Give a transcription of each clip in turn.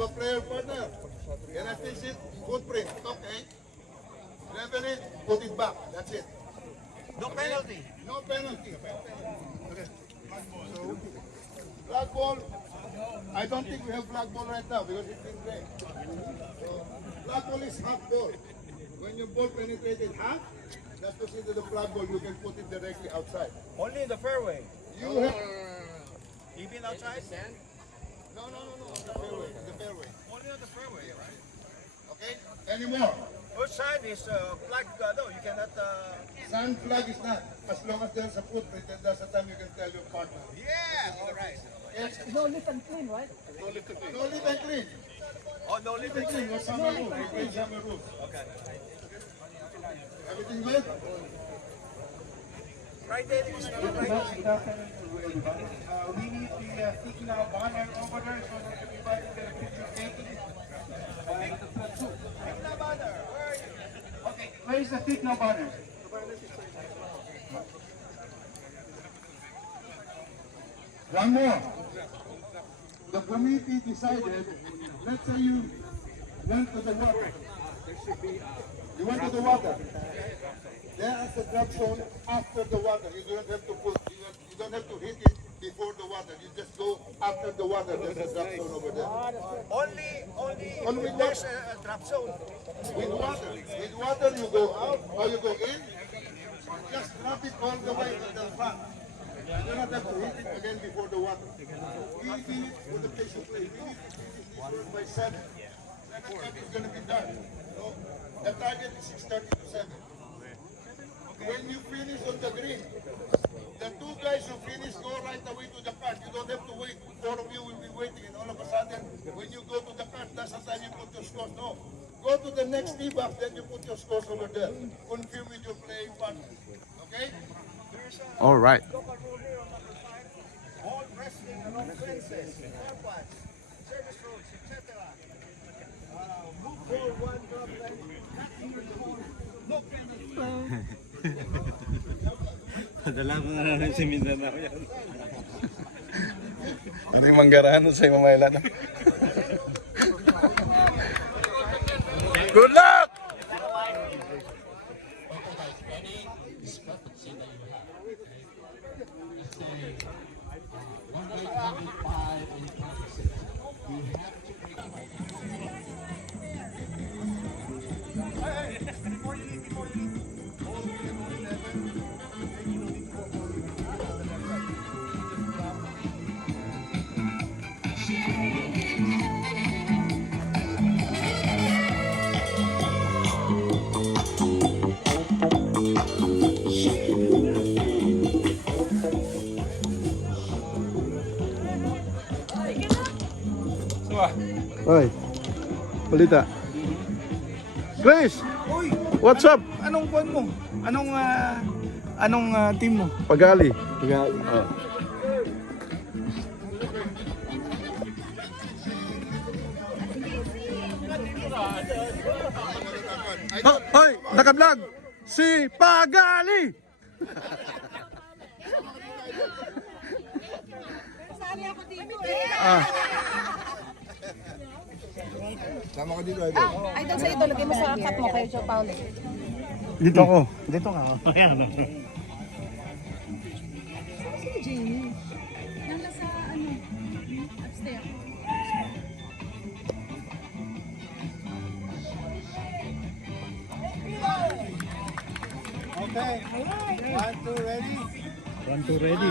have a player partner. Can I fix it? Footprint. Okay. Level it, put it back. That's it. No penalty. No penalty. Okay. So, flag ball. I don't think we have flag ball right now because it's been rain. So, flag ball is half ball. When your ball penetrated half, just proceed to the flag ball, you can put it directly outside. Only in the fairway. You have... Even outside? No, on the fairway. The fairway. Only on the fairway, right? Okay? Any more? Outside is flag. No, you cannot. Sun flag is not. As long as there's a footprint, then that's the time you can tell your partner. Yeah. All right. Yes. No lift and clean, right? No lift and clean. Oh, no Lift living. and clean. What's summer rule? We play summer rules. Okay. Everything good? Friday is not Good Friday. afternoon to everybody. We need the signal banner over there so that everybody can get a picture taken. With the flag too. Signal banner. Where are you? Okay, where is the signal banner? One more. The committee decided, let's say you went to the water. You went to the water. There is a drop zone after the water. You don't have to put, you don't have to hit it before the water. You just go after the water. There's a drop zone over there. Only with there's a drop zone. With water you go out or you go in. Just drop it all the way to the front. You don't have to hit it again before the water. We need for the place to play. We need to finish this by 7. 7:30 is going to be done. So the target is 6:30 to 7. When you finish on the green, the two guys who finish go right away to the cart. You don't have to wait. 4 of you will be waiting, and all of a sudden, when you go to the cart, that's the time you put your scores. No. Go to the next tee box, then you put your scores over there. Confirm with your playing partner. Okay? All right. Local rule here on number 5. All wrestling along fences, footpaths, service roads, etc. Move ball 1 drop line. No penalty. Padala ko na lang si Mindanao yan. Ano yung manggarahan sa Mamayla na? Good luck! Hoy, balita. Chris, what's up? Anong buwan mo? Anong team mo? Pagali. Hoy, naka-vlog si Pagali. Sali ako dito Sama ka dito, Idol. Ay, doon sa ito, lagay mo sa cup mo kayo, Joe Paulo. Dito ako. Dito nga. Ayan. Si Jamie. Nanda sa upstairs. Okay. 1, 2, ready? 1, 2, ready.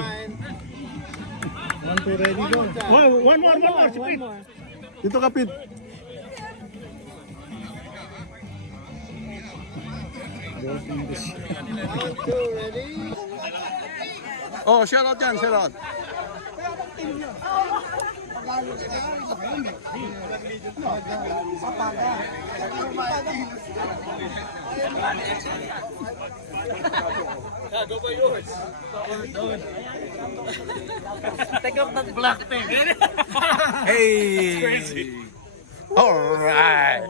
1, 2, ready, go. Wow, one more. Speed. Dito ka, Pete. 1, 2, ready? Oh, shout out dyan, shout out. Go by yours. Take off that black thing. Hey! Crazy. All right.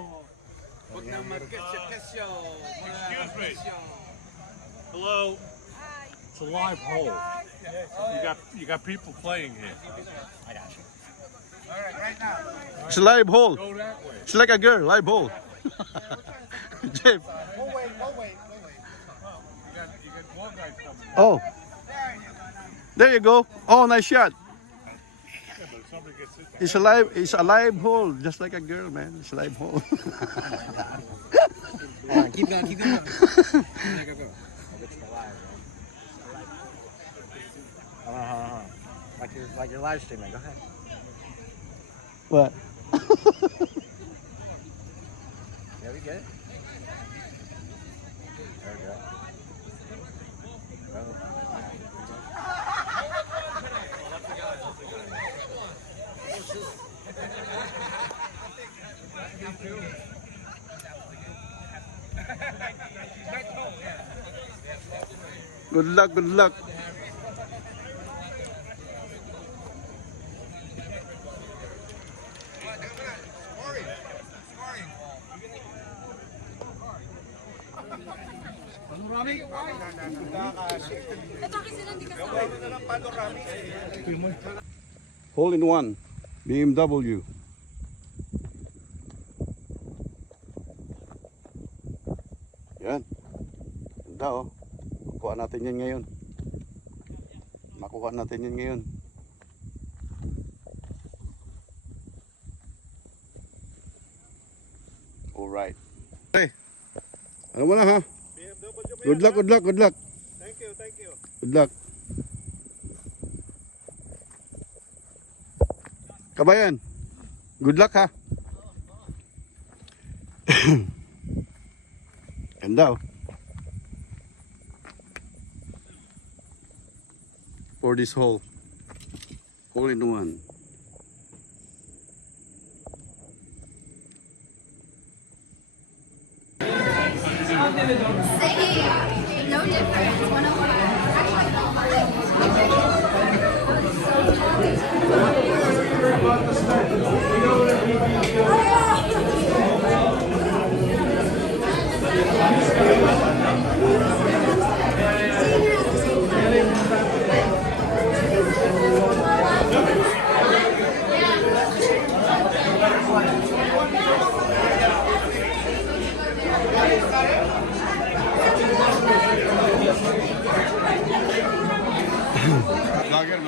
Excuse me. Hello. It's a live hole. You got people playing here. I got you. It's a live hole. It's like a girl, live hole. Jeff. Oh. There you go. Oh, nice shot. It's a live hole, just like a girl, man. It's a live hole. Keep going, keep going. Like you're live streaming. Go ahead. What? Yeah, we get it. There we go. Good luck, good luck. Hole in one, BMW. Yan. Ganda oh. Makuha natin yan ngayon. Makuha natin yan ngayon. Alright. Hey. Ano mo na ha? Good luck, good luck, good luck. Thank you, thank you. Good luck. Kabayan, good luck ha. Ganda oh. For this hole. Hole in one. No difference.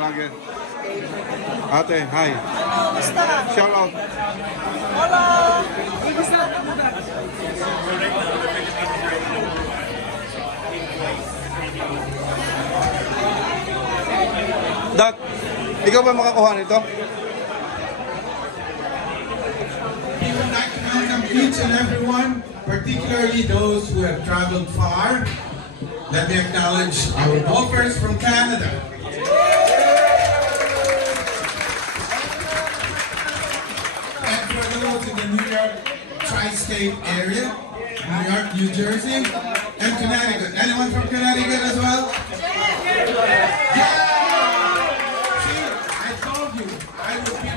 Vlogger. Ate, hi. Shout out. Doc, ikaw ba makakuha nito? We would like to welcome each and everyone, particularly those who have traveled far. Let me acknowledge our golfers from Canada. And for those in the New York tri-state area, New York, New Jersey, and Connecticut. Anyone from Connecticut as well? Yeah! See, I told you, I would be...